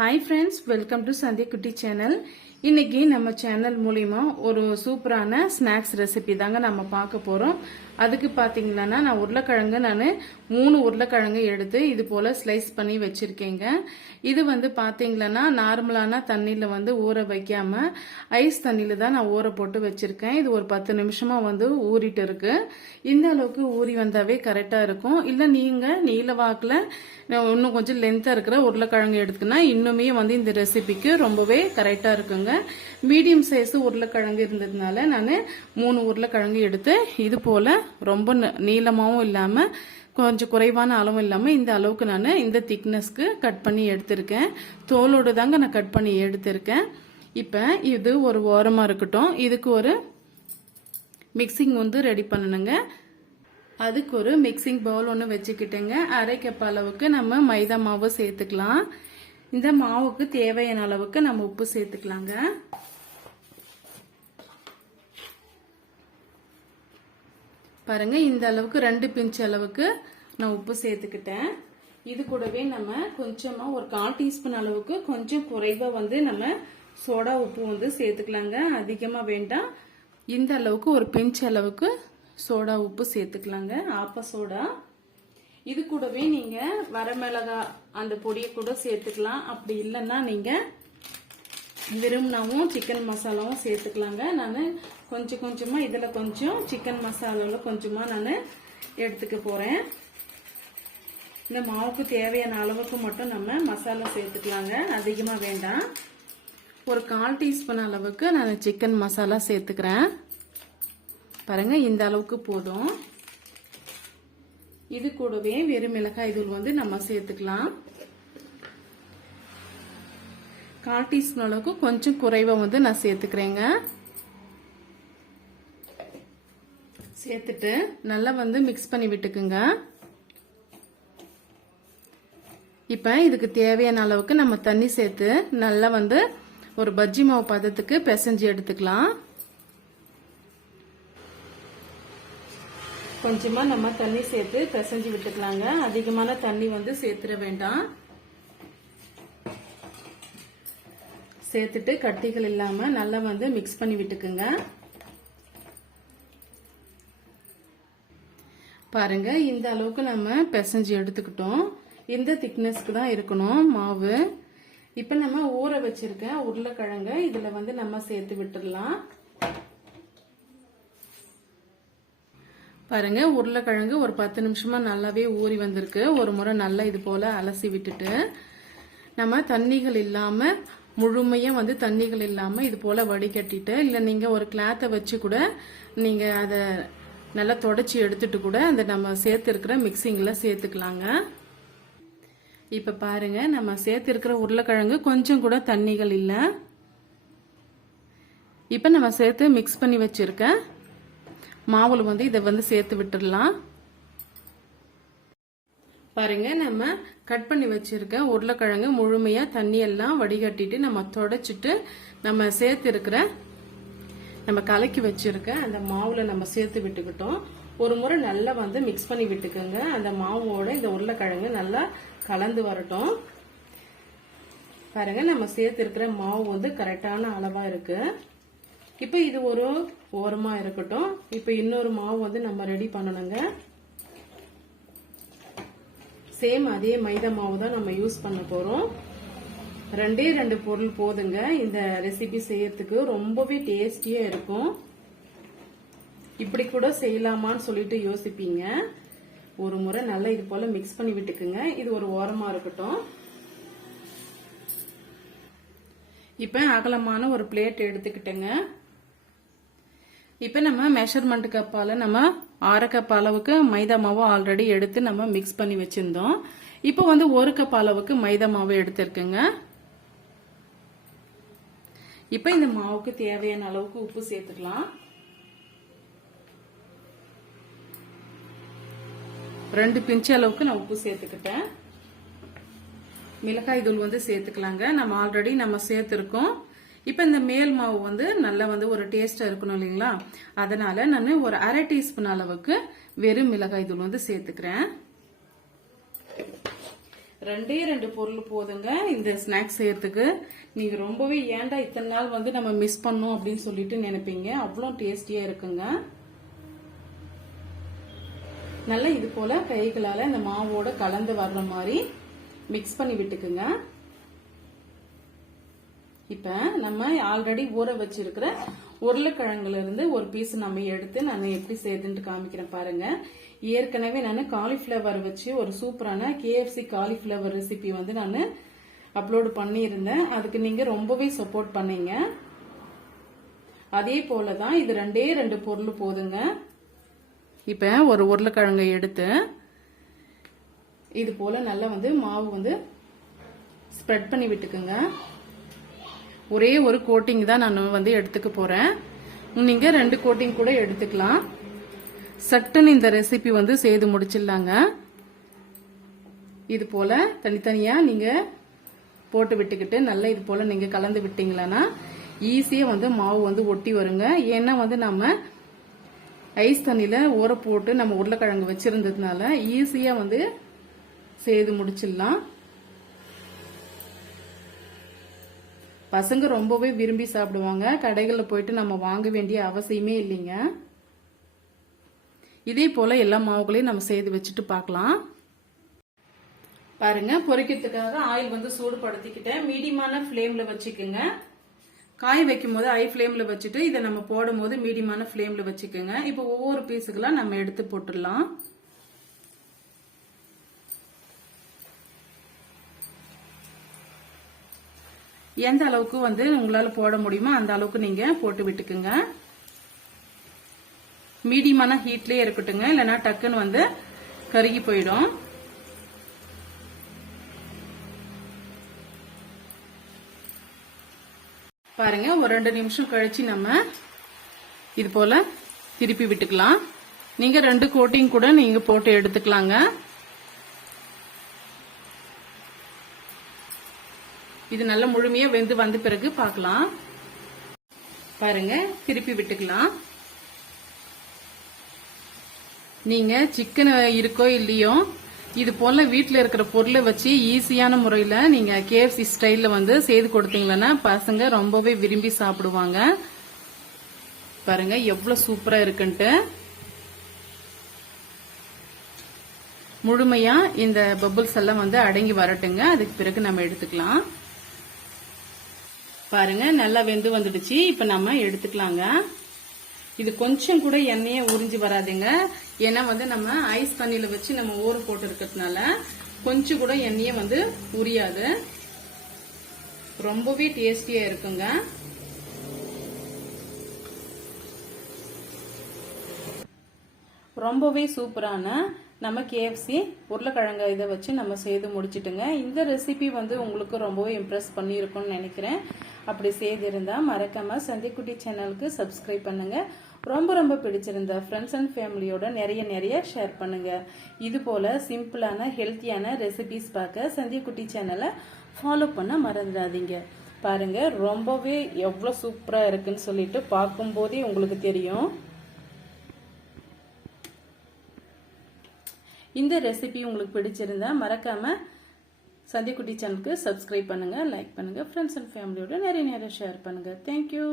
Hi friends welcome to சந்தி குட்டி channel இன்னைக்கு நம்ம சேனல் மூலிமா ஒரு சூப்பரான ஸ்நாக்ஸ் ரெசிபி தாங்க நம்ம பார்க்க போகிறோம் அதுக்கு பார்த்தீங்கன்னா நான் உருளைக்கிழங்கு நான் மூணு உருளைக்கிழங்கு எடுத்து இது போல் ஸ்லைஸ் பண்ணி வச்சுருக்கேங்க. இது வந்து பார்த்தீங்கன்னா நார்மலான தண்ணியில் வந்து ஊற வைக்காமல் ஐஸ் தண்ணியில் தான் நான் ஊற போட்டு வச்சுருக்கேன். இது ஒரு பத்து நிமிஷமாக வந்து ஊறிட்டு இருக்கு. இந்த அளவுக்கு ஊறி வந்தாவே கரெக்டாக இருக்கும். இல்லை நீங்கள் நீல வாக்கில் இன்னும் கொஞ்சம் லென்த்தாக இருக்கிற உருளைக்கிழங்கு எடுத்துக்கினா இன்னுமே வந்து இந்த ரெசிபிக்கு ரொம்பவே கரெக்டாக இருக்குங்க. மீடியம் சைஸ் உருளைக்கிழங்கு இருந்ததுனால நான் மூணு உருளைக்கிழங்கு எடுத்து இது போல் ரொம்ப ந- இல்லாமல் கொஞ்சம் குறைவான அளவும் இல்லாமல் இந்த அளவுக்கு நான் இந்த திக்னஸ்க்கு கட் பண்ணி எடுத்திருக்கேன். தோலோடு தாங்க நான் கட் பண்ணி எடுத்திருக்கேன். இப்போ இது ஒரு ஓரமாக இருக்கட்டும். இதுக்கு ஒரு மிக்சிங் வந்து ரெடி பண்ணணுங்க. அதுக்கு ஒரு மிக்சிங் பவுல் ஒன்று வச்சுக்கிட்டேங்க. அரை கப் அளவுக்கு நம்ம மைதா மாவு சேர்த்துக்கலாம். இந்த மாவுக்கு தேவையான அளவுக்கு நம்ம உப்பு சேர்த்துக்கலாங்க. பாருங்க இந்த அளவுக்கு ரெண்டு பிஞ்ச் அளவுக்கு நான் உப்பு சேர்த்துக்கிட்டேன். இது கூடவே நம்ம கொஞ்சமா ஒரு கால் டீஸ்பூன் அளவுக்கு கொஞ்சம் குறைவா வந்து நம்ம சோடா உப்பு வந்து சேர்த்துக்கலாங்க. அதிகமா வேண்டாம். இந்த அளவுக்கு ஒரு பிஞ்ச் அளவுக்கு சோடா உப்பு சேர்த்துக்கலாங்க. ஆப்ப சோடா. இது கூடவே நீங்க வரமிளகா அந்த பொடியை கூட சேர்த்துக்கலாம். அப்படி இல்லைன்னா நீங்க விரும்பினாவும் சிக்கன் மசாலாவும் சேர்த்துக்கலாங்க. நான் கொஞ்சம் கொஞ்சமாக இதில் கொஞ்சம் சிக்கன் மசாலாவில் கொஞ்சமாக நான் எடுத்துக்க போகிறேன் இந்த மாவுக்கு தேவையான அளவுக்கு மட்டும் நம்ம மசாலா சேர்த்துக்கலாங்க. அதிகமாக வேண்டாம். ஒரு கால் டீஸ்பூன் அளவுக்கு நான் சிக்கன் மசாலா சேர்த்துக்கிறேன். பாருங்கள் இந்த அளவுக்கு போதும். இது கூடவே வெறும் மிளகாய் தூள் வந்து நம்ம சேர்த்துக்கலாம். கால் டீஸ்பூன் அளவுக்கு கொஞ்சம் குறைவாக வந்து நான் சேர்த்துக்கிறேங்க. சேர்த்துட்டு நல்லா வந்து மிக்ஸ் பண்ணி விட்டுக்குங்க. இப்போ இதுக்கு தேவையான அளவுக்கு நம்ம தண்ணி சேர்த்து நல்லா வந்து ஒரு பஜ்ஜி மாவு பதத்துக்கு பிசைஞ்சு எடுத்துக்கலாம். கொஞ்சமாக நம்ம தண்ணி சேர்த்து பிசைஞ்சு விட்டுக்கலாங்க. அதிகமான தண்ணி வந்து சேர்த்துட வேண்டாம். சேர்த்துட்டு கட்டிகள் இல்லாமல் நல்லா வந்து மிக்ஸ் பண்ணி விட்டுக்குங்க. பாருங்க இந்த அளவுக்கு நம்ம பிசைஞ்சு எடுத்துக்கிட்டோம். இந்த திக்னஸ்க்கு தான் இருக்கணும் மாவு. இப்போ நம்ம ஊற வச்சிருக்க உருளைக்கிழங்க இதில் வந்து நம்ம சேர்த்து விட்டுடலாம். பாருங்க உருளைக்கிழங்கு ஒரு பத்து நிமிஷமா நல்லாவே ஊறி வந்திருக்கு. ஒரு முறை நல்லா இது போல அலசி விட்டுட்டு நம்ம தண்ணிகள் இல்லாமல் முழுமையாக வந்து தண்ணிகள் இல்லாமல் இது போல் வடிகட்டிட்டு இல்லை நீங்கள் ஒரு கிளாத்தை வச்சு கூட நீங்கள் அதை நல்லா தொடச்சி எடுத்துட்டு கூட அந்த நம்ம சேர்த்துருக்கிற மிக்சிங்கில் சேர்த்துக்கலாங்க. இப்போ பாருங்கள் நம்ம சேர்த்துருக்கிற உருளைக்கிழங்கு கொஞ்சம் கூட தண்ணிகள் இல்லை. இப்போ நம்ம சேர்த்து மிக்ஸ் பண்ணி வச்சுருக்கேன் மாவுல வந்து இதை வந்து சேர்த்து விட்டுடலாம். பாருங்க நம்ம கட் பண்ணி வச்சிருக்க உருளைக்கிழங்கு முழுமையா தண்ணி எல்லாம் வடிகட்டிட்டு நம்ம தொடச்சிட்டு நம்ம சேர்த்து இருக்கிற நம்ம கலக்கி வச்சிருக்க அந்த மாவுல நம்ம சேர்த்து விட்டுக்கிட்டோம். ஒரு முறை நல்லா வந்து மிக்ஸ் பண்ணி விட்டுக்கோங்க. அந்த மாவோட இந்த உருளைக்கிழங்கு நல்லா கலந்து வரட்டும். பாருங்க நம்ம சேர்த்து இருக்கிற மாவு வந்து கரெக்டான அளவா இருக்கு. இப்போ இது ஒரு ஓரமா இருக்கட்டும். இப்போ இன்னொரு மாவு வந்து நம்ம ரெடி பண்ணணுங்க. சேம் அதே மைதா மாவு தான் நம்ம யூஸ் பண்ண போறோம். ரெண்டே ரெண்டு பொருள் போதுங்க. இந்த ரெசிபி செய்யறதுக்கு ரொம்பவே டேஸ்டியா இருக்கும். இப்படி கூட செய்யலாமான்னு சொல்லிட்டு யோசிப்பீங்க. ஒரு முறை நல்லா இது போல மிக்ஸ் பண்ணி விட்டுக்குங்க. இது ஒரு ஓரமா இருக்கட்டும். இப்ப அகலமான ஒரு பிளேட் எடுத்துக்கிட்டேங்க. இப்போ நம்ம மெஷர்மெண்ட் கப்பால் நம்ம அரை கப் அளவுக்கு மைதா மாவு ஆல்ரெடி எடுத்து நம்ம மிக்ஸ் பண்ணி வச்சிருந்தோம். இப்போ வந்து ஒரு கப் அளவுக்கு மைதா மாவு எடுத்திருக்குங்க. இப்போ இந்த மாவுக்கு தேவையான அளவுக்கு உப்பு சேர்த்துக்கலாம். ரெண்டு பிஞ்சு அளவுக்கு நான் உப்பு சேர்த்துக்கிட்டேன். மிளகாய் தூள் வந்து சேர்த்துக்கலாங்க. நம்ம ஆல்ரெடி நம்ம சேர்த்துருக்கோம். இப்போ இந்த மேல் மாவு வந்து நல்லா வந்து ஒரு டேஸ்ட்டாக இருக்கணும் இல்லைங்களா? அதனால நான் ஒரு அரை டீஸ்பூன் அளவுக்கு வெறும் மிளகாய் தூள் வந்து சேர்த்துக்கிறேன். ரெண்டே ரெண்டு பொருள் போதுங்க. இந்த ஸ்நாக்ஸ் செய்யறதுக்கு. நீங்க ரொம்பவே ஏன்டா இத்தனை நாள் வந்து நம்ம மிஸ் பண்ணோம் அப்படின்னு சொல்லிட்டு நினைப்பீங்க. அவ்வளோ டேஸ்டியா இருக்குங்க. நல்லா இது போல கைகளால இந்த மாவோட கலந்து வர்ற மாதிரி மிக்ஸ் பண்ணி விட்டுக்குங்க. இப்ப நம்ம ஆல்ரெடி ஊற வச்சிருக்கிற உருளைக்கிழங்குல இருந்து ஒரு பீஸ் நம்ம எடுத்து நான் எப்படி செய்யுதுன்ட்டு காமிக்கிறேன் பாருங்க. ஏற்கனவே நான் காலிஃபிளவர் வச்சு ஒரு சூப்பரான கேஎஃப்சி காலிஃபிளவர் ரெசிபி வந்து நான் அப்லோடு பண்ணியிருந்தேன். அதுக்கு நீங்க ரொம்பவே சப்போர்ட் பண்ணீங்க. அதே போல தான் இது ரெண்டே ரெண்டு பொருள் போதுங்க. இப்ப ஒரு உருளைக்கிழங்கை எடுத்து இது போல நல்லா வந்து மாவு வந்து ஸ்ப்ரெட் பண்ணி விட்டுக்குங்க. ஒரே ஒரு கோட்டிங் தான் நான் வந்து எடுத்துக்க போறேன். நீங்க ரெண்டு கோட்டிங் கூட எடுத்துக்கலாம். சட்டுன்னு இந்த ரெசிபி வந்து செய்து முடிச்சிடலாங்க. இது போல தனித்தனியா நீங்க போட்டு விட்டுக்கிட்டு நல்லா இது போல நீங்க கலந்து விட்டீங்களன்னா ஈஸியா வந்து மாவு வந்து ஒட்டி வருங்க. ஏன்னா வந்து நம்ம ஐஸ் தண்ணியில ஊற போட்டு நம்ம உருளைக்கிழங்கு வச்சிருந்ததுனால ஈஸியா வந்து செய்து முடிச்சிடலாம். பசங்க ரொம்பவே விரும்பி சாப்பிடுவாங்க. கடைகளில் போயிட்டு நம்ம வாங்க வேண்டிய அவசியமே இல்லைங்க. இதே போல எல்லா மாவுகளையும் நம்ம செய்து வச்சுட்டு பார்க்கலாம். பாருங்க பொரிக்கிறதுக்காக ஆயில் வந்து சூடுபடுத்திக்கிட்டேன். மீடியமான ஃப்ளேம்ல வச்சுக்கோங்க. காய வைக்கும் போது ஹை ஃப்ளேம்ல வச்சுட்டு இதை நம்ம போடும் போது மீடியமான ஃப்ளேம்ல வச்சுக்கோங்க. இப்போ ஒவ்வொரு பீஸுக்கெல்லாம் நம்ம எடுத்து போட்டுடலாம். எந்த அளவுக்கு வந்து உங்களால் போட முடியுமோ அந்த அளவுக்கு நீங்கள் போட்டு விட்டுக்குங்க. மீடியமான ஹீட்லேயே இருக்கட்டுங்க. இல்லைன்னா டக்குன்னு வந்து கருகி போயிடும். பாருங்க ஒரு ரெண்டு நிமிஷம் கழிச்சு நம்ம இது போல திருப்பி விட்டுக்கலாம். நீங்க ரெண்டு கோட்டிங் கூட நீங்க போட்டு எடுத்துக்கலாங்க. இது நல்ல முழுமையா வெந்து வந்த பிறகு பார்க்கலாம். பாருங்க திருப்பி விட்டுக்கலாம். நீங்க சிக்கன் இருக்கோ இல்லையோ இது போல வீட்டில் இருக்கிற பொருளை வச்சு ஈஸியான முறையில நீங்க கேஎஃப்சி ஸ்டைல்ல வந்து செய்து கொடுத்தீங்கன்னா பசங்க ரொம்பவே விரும்பி சாப்பிடுவாங்க. பாருங்க எவ்வளவு சூப்பரா இருக்குன்ட்டு. முழுமையா இந்த பபுள்ஸ் எல்லாம் வந்து அடங்கி வரட்டுங்க. அதுக்கு பிறகு நம்ம எடுத்துக்கலாம். பாருங்க நல்லா வெந்து வந்துடுச்சு. இப்ப நம்ம எடுத்துக்கலாங்க. இது கொஞ்சம் கூட எண்ணெயே உறிஞ்சி வராதுங்க. ஏன்னா வந்து நம்ம ஐஸ் தண்ணியில வச்சு நம்ம ஊற போட்டு இருக்கிறதுனால கொஞ்சம் கூட எண்ணெயே வந்து உரியாது. ரொம்பவே டேஸ்டியா இருக்குங்க. ரொம்பவே சூப்பரான நம்ம கேஎஃப்சி உருளைக்கிழங்கு இதை வச்சு நம்ம செய்து முடிச்சிட்டுங்க. இந்த ரெசிபி வந்து உங்களுக்கு ரொம்பவே இம்ப்ரெஸ் பண்ணியிருக்கும்னு நினைக்கிறேன். அப்படி செய்திருந்தால் மறக்காமல் சந்திக்குட்டி சேனலுக்கு சப்ஸ்கிரைப் பண்ணுங்கள் ரொம்ப ரொம்ப பிடிச்சிருந்தா ஃப்ரெண்ட்ஸ் அண்ட் ஃபேமிலியோட நிறைய நிறைய ஷேர் பண்ணுங்கள் இதுபோல் சிம்பிளான ஹெல்த்தியான ரெசிபிஸ் பார்க்க சந்திக்குட்டி சேனலை ஃபாலோ பண்ண மறந்துடாதீங்க. பாருங்கள் ரொம்பவே எவ்வளோ சூப்பராக இருக்குன்னு சொல்லிட்டு பார்க்கும்போதே உங்களுக்கு தெரியும். இந்த ரெசிபி உங்களுக்கு பிடிச்சிருந்தா மறக்காம சந்திக்குட்டி சேனலுக்கு சப்ஸ்கிரைப் பண்ணுங்க லைக் பண்ணுங்க ஃப்ரெண்ட்ஸ் அண்ட் ஃபேமிலியோட நிறைய நிறைய ஷேர் பண்ணுங்க. தேங்க்யூ